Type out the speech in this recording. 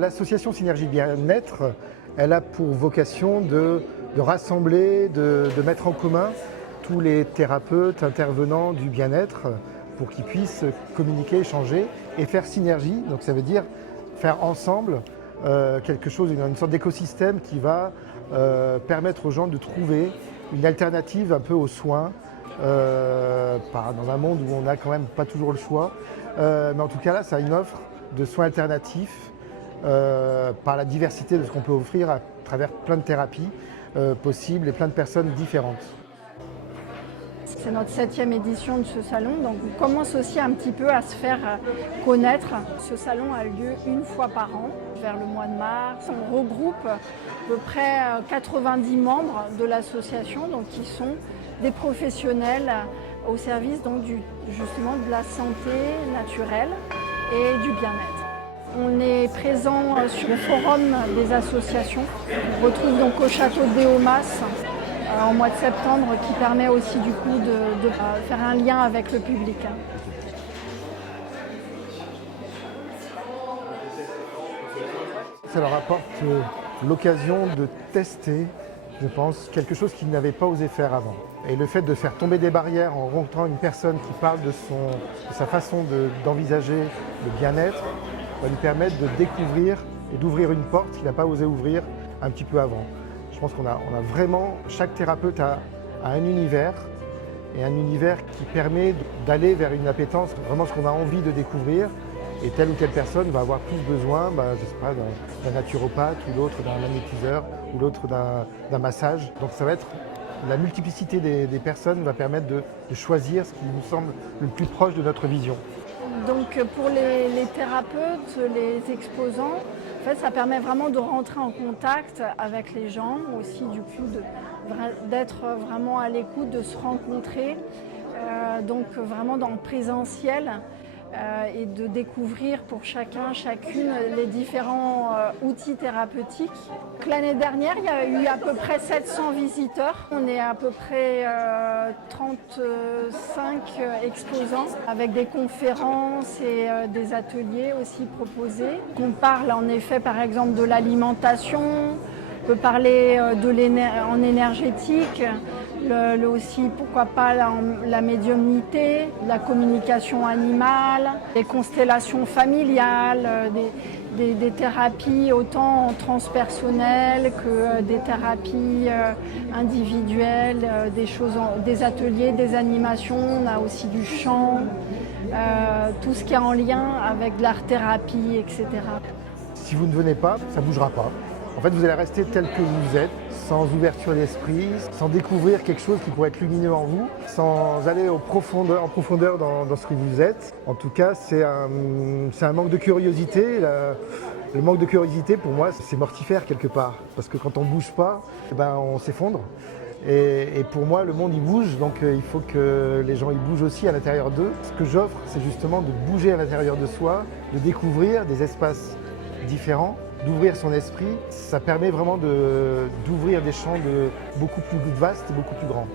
L'association Synergie Bien-être, elle a pour vocation de rassembler, de mettre en commun tous les thérapeutes intervenants du bien-être pour qu'ils puissent communiquer, échanger et faire synergie. Donc ça veut dire faire ensemble quelque chose, une sorte d'écosystème qui va permettre aux gens de trouver une alternative un peu aux soins, dans un monde où on n'a quand même pas toujours le choix. Mais en tout cas là, ça a une offre de soins alternatifs par la diversité de ce qu'on peut offrir à travers plein de thérapies possibles et plein de personnes différentes. C'est notre 7e édition de ce salon, donc on commence aussi un petit peu à se faire connaître. Ce salon a lieu une fois par an, vers le mois de mars. On regroupe à peu près 90 membres de l'association, donc qui sont des professionnels au service donc, justement de la santé naturelle et du bien-être. On est présent sur le forum des associations. On retrouve donc au château de Béomas en mois de septembre, qui permet aussi du coup de faire un lien avec le public. Ça leur apporte l'occasion de tester, je pense, quelque chose qu'ils n'avaient pas osé faire avant. Et le fait de faire tomber des barrières en rencontrant une personne qui parle de sa façon d'envisager le bien-être va lui permettre de découvrir et d'ouvrir une porte qu'il n'a pas osé ouvrir un petit peu avant. Je pense qu'on a vraiment, chaque thérapeute a un univers, et un univers qui permet d'aller vers une appétence, vraiment ce qu'on a envie de découvrir. Et telle ou telle personne va avoir plus besoin, je sais pas, d'un naturopathe, ou l'autre d'un magnétiseur, ou l'autre d'un massage. Donc ça va être la multiplicité des personnes va permettre de choisir ce qui nous semble le plus proche de notre vision. Donc pour les thérapeutes, les exposants, en fait, ça permet vraiment de rentrer en contact avec les gens, aussi du coup d'être vraiment à l'écoute, de se rencontrer, donc vraiment dans le présentiel. Et de découvrir pour chacune les différents outils thérapeutiques. L'année dernière, il y a eu à peu près 700 visiteurs. On est à peu près 35 exposants avec des conférences et des ateliers aussi proposés. On parle en effet par exemple de l'alimentation, on peut parler en énergétique, aussi, pourquoi pas, la médiumnité, la communication animale, les constellations familiales, des thérapies autant transpersonnelles que des thérapies individuelles, des ateliers, des animations, on a aussi du chant, tout ce qui est en lien avec l'art-thérapie, etc. Si vous ne venez pas, ça ne bougera pas. En fait, vous allez rester tel que vous êtes, sans ouverture d'esprit, sans découvrir quelque chose qui pourrait être lumineux en vous, sans aller en profondeur dans ce que vous êtes. En tout cas, c'est un manque de curiosité. Le manque de curiosité, pour moi, c'est mortifère quelque part. Parce que quand on ne bouge pas, on s'effondre. Et pour moi, le monde, il bouge, donc il faut que les gens ils bougent aussi à l'intérieur d'eux. Ce que j'offre, c'est justement de bouger à l'intérieur de soi, de découvrir des espaces différents, d'ouvrir son esprit. Ça permet vraiment d'ouvrir des champs beaucoup plus vastes et beaucoup plus grands.